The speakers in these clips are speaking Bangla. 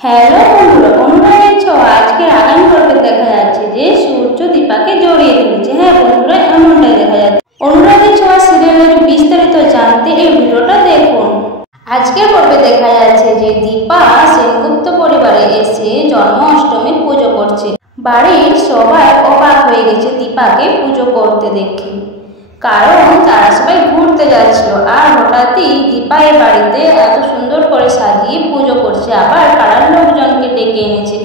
হ্যালো বন্ধুরা, অনুরাগের ছোঁয়া আজকের আগামী পর্বে দেখা যাচ্ছে যে সূর্য দীপাকে জড়িয়ে ধরেছে। হ্যাঁ বন্ধুরা, এমনটাই দেখা যাচ্ছে। অনুরাগের ছোঁয়া সিরিয়ালের বিস্তারিত জানতে এই ভিডিওটা দেখুন। আজকের পর্বে দেখা যাচ্ছে যে দীপা সেনগুপ্ত পরিবারে এসে জন্মাষ্টমীর পুজো করছে। বাড়ির সবাই অবাক হয়ে গেছে দীপাকে পুজো করতে দেখে, কারণ তারা সবাই ঘুরতে যাচ্ছিল আর হঠাৎই দীপা এর বাড়িতে এত সুন্দর করে সাজিয়ে পুজো করছে, আবার পাড়ার লোকজনকে ডেকে এনেছে।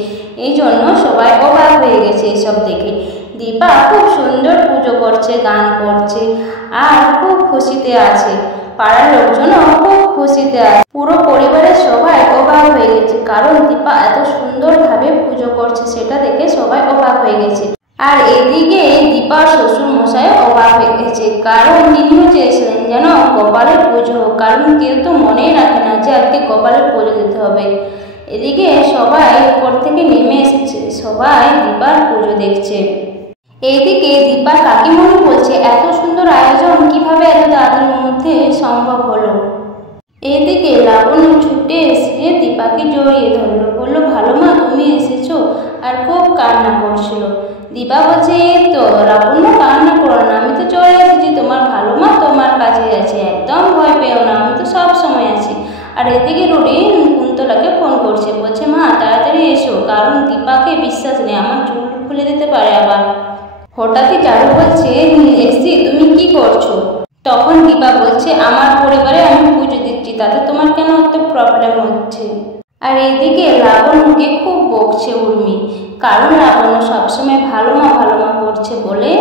এই জন্য সবাই অবাক হয়ে গেছে এসব দেখে। দীপা খুব সুন্দর পুজো করছে, গান করছে আর খুব খুশিতে আছে। পাড়ার লোকজনও খুব খুশিতে আছে। পুরো পরিবারের সবাই অবাক হয়ে গেছে, কারণ দীপা এত সুন্দরভাবে পুজো করছে সেটা দেখে সবাই অবাক হয়ে গেছে। আর এদিকে দীপার শ্বশুর মশাই অবাক হয়ে গেছে, কারণ তিনিও চেয়েছিলেন যেন কপালের পুজো হোক, কারণ কেউ তো মনেই রাখে না যে আজকে কপালের পুজো দিতে হবে। এদিকে সবাই উপর থেকে নেমে এসেছে, সবাই দীপার পুজো দেখছে। এইদিকে দীপার কাকিমণি বলছে এত সুন্দর আয়োজন কিভাবে এত তাড়াতাড়ির মধ্যে সম্ভব হলো। এইদিকে লাবণ্য ছুটে এসে দীপাকে জড়িয়ে ধরলো, বললো ভালো মা তুমি এসেছো, আর খুব কান্না করছিল। দীপা বলছে এই তো লাবণ্য, কান্না করো না, আমি তো চলে এসেছি, তোমার ভালো মা তোমার কাছে আছে, একদম ভয় পেও না, আমি তো সব সময় আছি। আর এদিকে রুটি কুন্তলাকে ফোন করছে, বলছে মা তাড়াতাড়ি এসো, কারণ দীপাকে বিশ্বাস নেই, আমার চুল খুলে দিতে পারে আবার। হঠাৎই চারু বলছে এসি তুমি কি করছো? তখন দীপা বলছে আমার পরিবারে আমি পুজো দিচ্ছি, তাতে তোমার কেন এত প্রবলেম হচ্ছে? আর এদিকে লাবণ্যকে খুব বকছে উর্মি, কারণ লাবণ্য সবসময় ভালো মা করছে বলে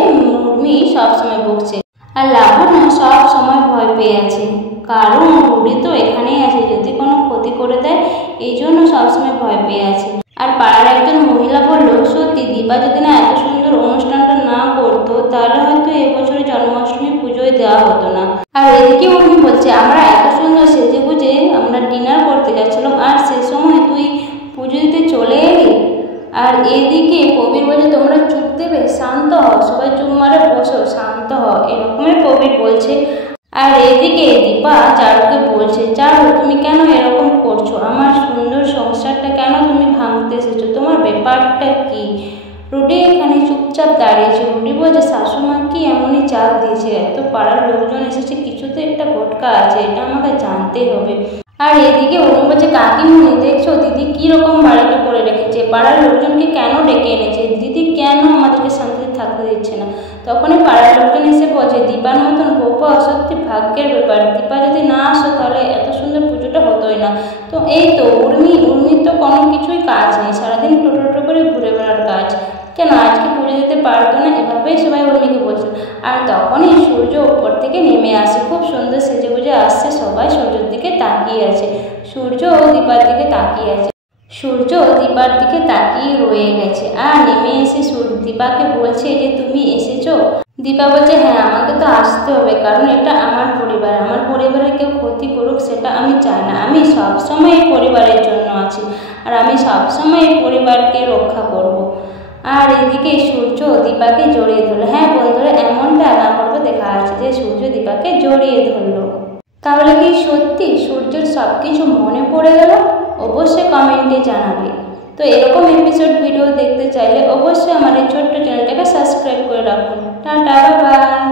উর্মি সবসময় বকছে। আর লাবণ্য সব সময় ভয় পেয়ে আছে, কারণ রুডি তো এখানেই আছে, যদি কোনো ক্ষতি করে দেয় এই জন্য সবসময় ভয় পেয়ে আছে। আর পাড়ার একজন মহিলা বলল সত্যি দীপা যদি না এত সুন্দর অনুষ্ঠানটা না করতো তাহলে হয়তো এবছরে জন্মাষ্টমী পুজোয় দেওয়া হতো না। আর এদিকে উর্মি বলছে আমরা এত সুন্দর সেজে গুজে আমরা ডিনার করতে যাচ্ছিলাম, আর সে সময় তুই পুজো দিতে চলে এলি। আর এদিকে কবির বলছে তোমরা চুপ দেবে, শান্ত হও, সবাই চুপ মারে বসো, শান্ত হও, এরকমের কবির বলছে। আর এদিকে দীপা চারুকে বলছে চারু তুমি কেন এরকম করছো, আমার সুন্দর সংসারটা কেন তুমি ভাঙতে এসেছো, তোমার ব্যাপারটা কি? রুডি এখানে চুপচাপ দাঁড়িয়েছে। রুডি বলছে শাশুমা কি এমনই চাল দিয়েছে, এত পাড়ার লোকজন এসেছে, কিছু তো একটা ঘটকা আছে, এটা আমাকে জানতেই হবে। আর এদিকে অরুণ বলছে কাকিমণি দেখছো দিদি কিরকম বাড়িটা করে রেখেছে, পাড়ার লোকজনকে কেন ডেকে এনেছে, দিদি কেন আমাদেরকে শান্তিতে থাকতে দিচ্ছে না। তখনই পাড়ার লোকজন এসে বলছে দীপার মতন বউ পাওয়া সত্যি ভাগ্যের ব্যাপার, দীপা যদি না আসো তাহলে এত সুন্দর পুজোটা হতোই না। তো এই তো উর্মির তো কোনো কিছুই কাজ নেই, সারাদিন টোটো করে ঘুরে বেড়ার কাজ, কেন আজকে পুজো দিতে পারতো না, এভাবেই সবাই উর্মিকে বলছে। আর তখনই সূর্য উপর থেকে নেমে আসে, খুব সুন্দর সেজে গুজে আসছে, সবাই সূর্যের দিকে তাকিয়ে আছে। সূর্য দীপার দিকে তাকিয়ে আছে, সূর্য দীপার দিকে তাকিয়ে রয়ে গেছে। আর নেমে এসে দীপাকে বলছে যে তুমি এসেছো? দীপা বলছে হ্যাঁ আমাকে তো আসতে হবে, কারণ এটা আমার পরিবার, আমার পরিবারের কেউ ক্ষতি করুক সেটা আমি চাই না, আমি সবসময় এই পরিবারের জন্য আছি, আর আমি সবসময় এই পরিবারকে রক্ষা করব। আর এদিকে সূর্য দীপাকে জড়িয়ে ধরলো। হ্যাঁ বন্ধুরা, এমনটা আগাম পর্বে দেখা আছে যে সূর্য দীপাকে জড়িয়ে ধরলো। তাহলে কি সত্যি সূর্যের সব কিছু মনে পড়ে গেল? অবশ্যই কমেন্টে জানাবে। তো এরকম এপিসোড ভিডিও দেখতে চাইলে অবশ্যই আমার এই ছোট্ট চ্যানেলটাকে সাবস্ক্রাইব করে রাখুন। Tata, bye bye.